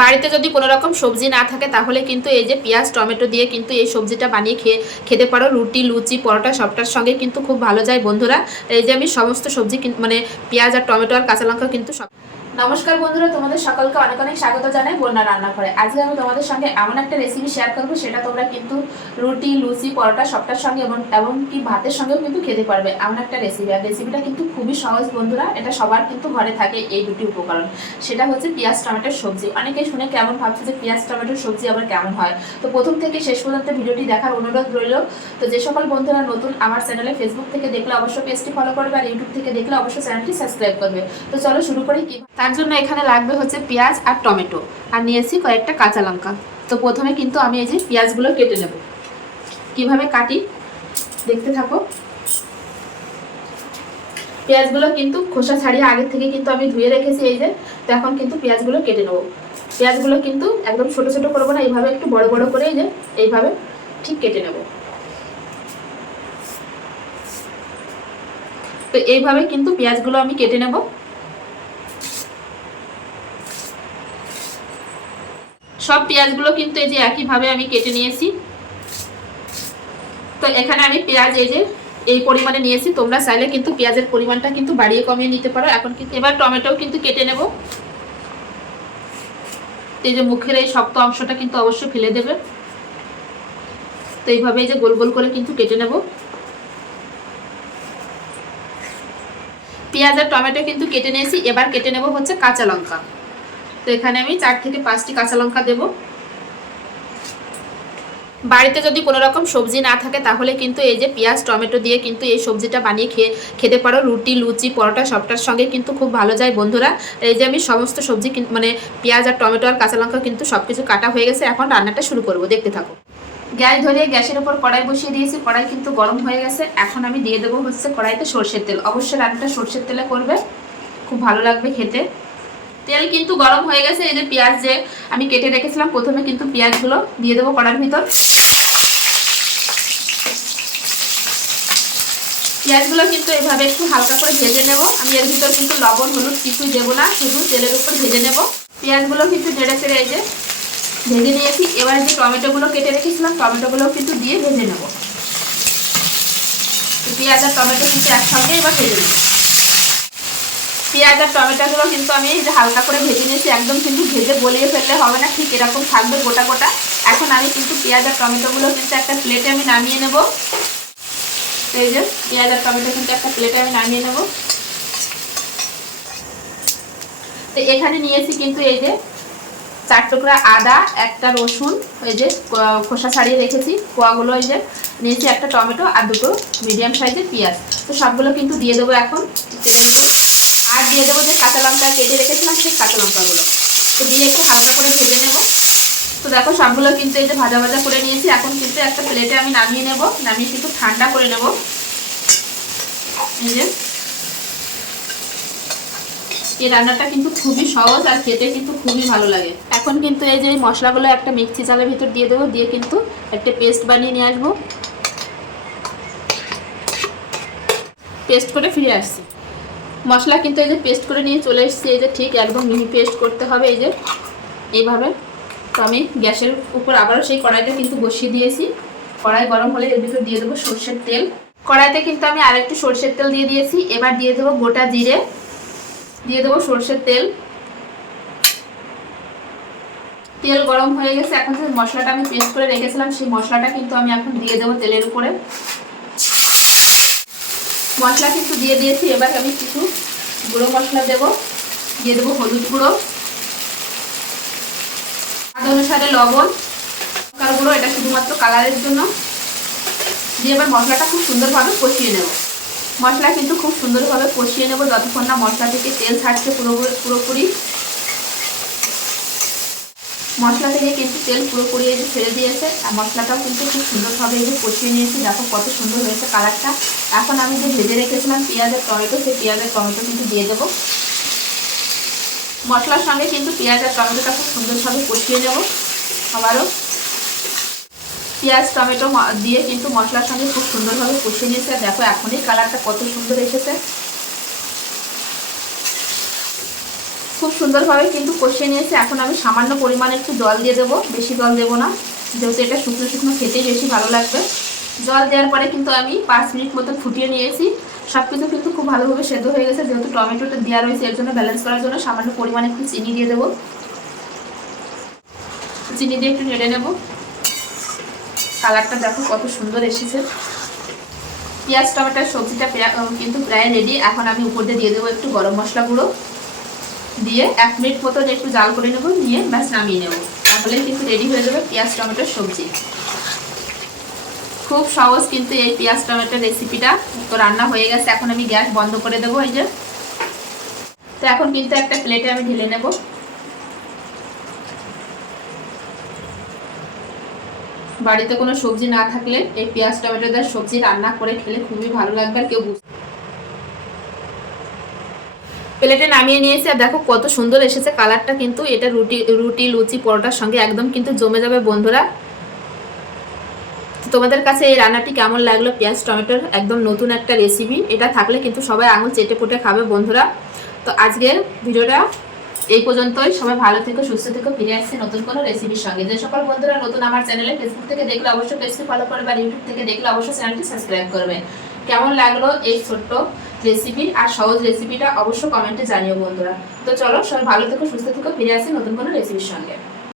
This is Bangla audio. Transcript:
বাড়িতে যদি কোনো রকম সবজি না থাকে, তাহলে কিন্তু এই যে পেঁয়াজ, টমেটো দিয়ে কিন্তু এই সবজিটা বানিয়ে খেয়ে, খেতে পারো। রুটি, লুচি, পরোটা সবটার সঙ্গে কিন্তু খুব ভালো যায় বন্ধুরা। এই যে আমি সমস্ত সবজি মানে পেঁয়াজ আর টমেটো আর কাঁচা লঙ্কা কিন্তু সব নমস্কার বন্ধুরা, তোমাদের সকলকে অনেক অনেক স্বাগত জানাই বন্যা রান্নাঘরে। আজকে আমি তোমাদের সঙ্গে এমন একটা রেসিপি শেয়ার করব, সেটা তোমরা কিন্তু রুটি, লুচি, পরোটা সবটার সঙ্গে এবং এমনকি ভাতের সঙ্গেও কিন্তু খেতে পারবে এমন একটা রেসিপি আর রেসিপিটা কিন্তু খুবই সহজ বন্ধুরা, এটা সবার কিন্তু ঘরে থাকে এই দুটি উপকরণ। সেটা হচ্ছে পেঁয়াজ টমেটোর সবজি। অনেকেই শুনে কেমন ভাবছে যে পেঁয়াজ টমেটোর সবজি আবার কেমন হয়? তো প্রথম থেকে শেষ পর্যন্ত ভিডিওটি দেখার অনুরোধ রইল। তো যে সকল বন্ধুরা নতুন আমার চ্যানেলে ফেসবুক থেকে দেখলে অবশ্যই পেজটি ফলো করবে, আর ইউটিউব থেকে দেখলে অবশ্যই চ্যানেলটি সাবস্ক্রাইব করবে। তো চলো শুরু করি। কি তার জন্য এখানে লাগবে হচ্ছে পেঁয়াজ আর টমেটো। আর নিয়েছি কয়েকটা কাঁচা লঙ্কা। তো প্রথমে কিন্তু আমি এই যে পেঁয়াজগুলো কেটে নেব। কীভাবে কাটি? দেখতে থাকো। পেঁয়াজগুলো কিন্তু খোসা ছাড়িয়ে আগে থেকে কিন্তু আমি ধুয়ে রেখেছি এই যে, তো এখন কিন্তু পেঁয়াজগুলো কেটে নেব। পেঁয়াজগুলো কিন্তু একদম ছোট ছোট করব না, এইভাবে একটু বড় বড় করে এই যে, এইভাবে ঠিক কেটে নেব। তো এইভাবে কিন্তু পেঁয়াজগুলো আমি কেটে নেব। সব পেঁয়াজগুলো কিন্তু এই যে একইভাবে আমি কেটে নিয়েছি। তো এখানে আমি পেঁয়াজ এই যে, এই পরিমাণে নিয়েছি। তোমরা চাইলে কিন্তু পেঁয়াজের পরিমাণটা কিন্তু বাড়িয়ে কমিয়ে নিতে পারো। এখন কিন্তু এবার টমেটোও কিন্তু কেটে নেব। এই যে মুখের এই শক্ত অংশটা কিন্তু অবশ্যই ফেলে দেবে। তো এইভাবে এই যে গোল গোল করে কিন্তু কেটে নেব। পেঁয়াজ আর টমেটো কিন্তু কেটে নিয়েছি। এবার কেটে নেব হচ্ছে কাঁচা লঙ্কা। তো এখানে আমি চার থেকে পাঁচটি কাঁচা লঙ্কা দেবো। বাড়িতে যদি কোনো রকম সবজি না থাকে, তাহলে কিন্তু এই যে পেঁয়াজ, টমেটো দিয়ে কিন্তু এই সবজিটা বানিয়ে খেয়ে, খেতে পারো। রুটি, লুচি, পরোটা, সবটার সঙ্গে কিন্তু খুব ভালো যায় বন্ধুরা। এই যে আমি সমস্ত সবজি মানে পেঁয়াজ আর টমেটো আর কাঁচা লঙ্কা কিন্তু সব কিছু কাটা হয়ে গেছে। এখন রান্নাটা শুরু করব, দেখতে থাকো। গ্যাস ধরিয়ে গ্যাসের উপর কড়াই বসিয়ে দিয়েছি। কড়াই কিন্তু গরম হয়ে গেছে। এখন আমি দিয়ে দেবো হচ্ছে কড়াইতে সর্ষের তেল। অবশ্যই রান্নাটা সর্ষের তেলে করবে। খুব ভালো লাগবে খেতে। তেল কিন্তু গরম হয়ে গেছে, এই যে পেঁয়াজ যে আমি কেটে রেখেছিলাম, প্রথমে কিন্তু পেঁয়াজগুলো দিয়ে দেবো কড়ার ভিতর। পেঁয়াজগুলো কিন্তু এভাবে একটু হালকা করে ভেজে নেব। আমি এর ভিতর কিন্তু লবণ, হলুদ কিছুই দেবো না, শুধু তেলের উপর ভেজে নেব। পেঁয়াজগুলো কিন্তু নেড়ে চেড়ে এই যে ভেজে নিয়েছি। এবার যে টমেটোগুলো কেটে রেখেছিলাম টমেটোগুলো কিন্তু দিয়ে ভেজে নেব। পেঁয়াজ আর টমেটো কিন্তু একসঙ্গে এবার ভেজে নেব। পেঁয়াজ আর টমেটোগুলো কিন্তু আমি যে হালকা করে ভেজে নিয়েছি, একদম কিন্তু ভেজে গলিয়ে ফেললে হবে না, ঠিক এরকম থাকবে গোটা গোটা। এখন আমি কিন্তু পেঁয়াজ আর টমেটোগুলো কিন্তু একটা প্লেটে আমি নামিয়ে নেব। এই যে পেঁয়াজ আর টমেটো কিন্তু একটা প্লেটে আমি নামিয়ে নেব। তো এখানে নিয়েছি কিন্তু এই যে চার টুকরা আদা, একটা রসুন ওই যে খোসা ছাড়িয়ে রেখেছি কোয়াগুলো ওই যে নিয়েছি একটা টমেটো আর দুটো মিডিয়াম সাইজের পেঁয়াজ। তো সবগুলো কিন্তু দিয়ে দেবো এখন। তেলের দিয়ে দেবো যে কাঁচা লঙ্কা কেটে রেখেছিলাম, সেই কাঁচা লঙ্কাগুলো। তো দিয়ে একটু হালকা করে ভেজে নেব। তো দেখো, সবগুলো কিন্তু এই যে ভাজা ভাজা করে নিয়েছি। এখন কিন্তু একটা প্লেটে আমি নামিয়ে নেব। নামিয়ে কিন্তু ঠান্ডা করে নেব। এই এই রান্নাটা কিন্তু খুবই সহজ আর খেতে কিন্তু খুবই ভালো লাগে। এখন কিন্তু এই যে মশলাগুলো একটা মিক্সি চালের ভিতর দিয়ে দেবো। দিয়ে কিন্তু একটা পেস্ট বানিয়ে নিয়ে আসব। পেস্ট করে ফিরে আসছি। মশলা কিন্তু এই যে পেস্ট করে নিয়ে চলে এসেছি, এই যে ঠিক একদম মিহি পেস্ট করতে হবে, এই যে এইভাবে। তো আমি গ্যাসের উপর আবারও সেই কড়াইটা কিন্তু বসিয়ে দিয়েছি। কড়াই গরম হলে এর ভিতর দিয়ে দেবো সর্ষের তেল। কড়াইতে কিন্তু আমি আর একটু সর্ষের তেল দিয়ে দিয়েছি। এবার দিয়ে দেবো গোটা জিরে। দিয়ে দেবো সর্ষের তেল। তেল গরম হয়ে গেছে। এখন যে মশলাটা আমি পেস্ট করে রেখেছিলাম, সেই মশলাটা কিন্তু আমি এখন দিয়ে দেবো তেলের উপরে। মশলা কিন্তু দিয়ে দিয়েছি, এবার আমি কিছু গুঁড়ো মশলা দেব। দিয়ে দেবো হলুদ গুঁড়ো। স্বাদ অনুসারে লবণ, লঙ্কার গুঁড়ো, এটা শুধুমাত্র কালারের জন্য। দিয়ে এবার মশলাটা খুব সুন্দরভাবে কষিয়ে নেব। মশলা কিন্তু খুব সুন্দরভাবে কষিয়ে নেব, যতক্ষণ না মশলা থেকে তেল ছাড়ছে পুরোপুরি পুরোপুরি। মশলা থেকে কিন্তু তেল পুরোপুরি এই যে ছেড়ে দিয়েছে। আর মশলাটাও কিন্তু খুব সুন্দরভাবে এই যে কষিয়ে নিয়েছি। দেখো কত সুন্দর হয়েছে কালারটা। এখন আমি যে ভেজে রেখেছিলাম পেঁয়াজের টমেটো, সেই পেঁয়াজের টমেটো কিন্তু দিয়ে দেবো। মশলার সঙ্গে কিন্তু পেঁয়াজ আর টমেটোটা খুব সুন্দরভাবে কষিয়ে নেব আবারও। পেঁয়াজ, টমেটো দিয়ে কিন্তু মশলার সঙ্গে খুব সুন্দরভাবে কষিয়ে নিয়েছে। দেখো এখনই কালারটা কত সুন্দর এসেছে। খুব সুন্দরভাবে কিন্তু কষিয়ে নিয়েছি। এখন আমি সামান্য পরিমাণে একটু জল দিয়ে দেবো। বেশি জল দেবো না। যেহেতু এটা শুকনো শুকনো, খেতেই বেশি ভালো লাগবে। জল দেওয়ার পরে কিন্তু আমি পাঁচ মিনিট মতো ফুটিয়ে নিয়েছি। সব কিছু কিন্তু খুব ভালোভাবে সেদ্ধ হয়ে গেছে। যেহেতু টমেটোটা দেওয়া রয়েছে, এর জন্য ব্যালেন্স করার জন্য সামান্য পরিমাণে একটু চিনি দিয়ে দেবো। চিনি দিয়ে একটু নেড়ে নেব। কালারটা দেখো কত সুন্দর এসেছে। পেঁয়াজ টমেটোর সবজিটা কিন্তু প্রায় রেডি এখন আমি উপর দিয়ে দিয়ে দেবো একটু গরম মশলা গুঁড়ো। দিয়ে এক মিনিট মতন একটু জাল করে নেব, নিয়ে ব্যাস নামিয়ে নেব। তাহলে কিন্তু রেডি হয়ে যাবে পেঁয়াজ, টমেটোর সবজি। খুব সহজ কিন্তু এই পেঁয়াজ, টমেটোর রেসিপিটা তো রান্না হয়ে গেছে, এখন আমি গ্যাস বন্ধ করে দেবো এই যে। তো এখন কিন্তু একটা প্লেটে আমি ঢেলে নেব। বাড়িতে কোনো সবজি না থাকলে এই পেঁয়াজ টমেটো দিয়ে সবজি রান্না করে খেলে খুবই ভালো লাগবে আর কেউ বুঝতে প্লেটে নামিয়ে নিয়েছি, আর দেখো কত সুন্দর এসেছে কালারটা কিন্তু। এটা রুটি রুটি, লুচি, পরোটার সঙ্গে একদম কিন্তু জমে যাবে বন্ধুরা। তোমাদের কাছে এই রান্নাটি কেমন লাগল? পেঁয়াজ, টমেটোর একদম নতুন একটা রেসিপি এটা থাকলে কিন্তু সবাই আঙুল চেটে পুটে খাবে বন্ধুরা। তো আজকের ভিডিওটা এই পর্যন্তই। সবাই ভালো থেকো, সুস্থ থেকো। ফিরে আসছে নতুন কোনো রেসিপির সঙ্গে। যে সকল বন্ধুরা নতুন আমার চ্যানেলে ফেসবুক থেকে দেখলে অবশ্যই পেজটি ফলো করবে, আর ইউটিউব থেকে দেখলে অবশ্যই চ্যানেলটি সাবস্ক্রাইব করবে। কেমন লাগল এই ছোট্ট রেসিপি আর সহজ রেসিপিটা অবশ্যই কমেন্টে জানিও বন্ধুরা। তো চলো সবাই ভালো থেকো, সুস্থ থেকো, ফিরে আসি নতুন কোনো রেসিপির সঙ্গে।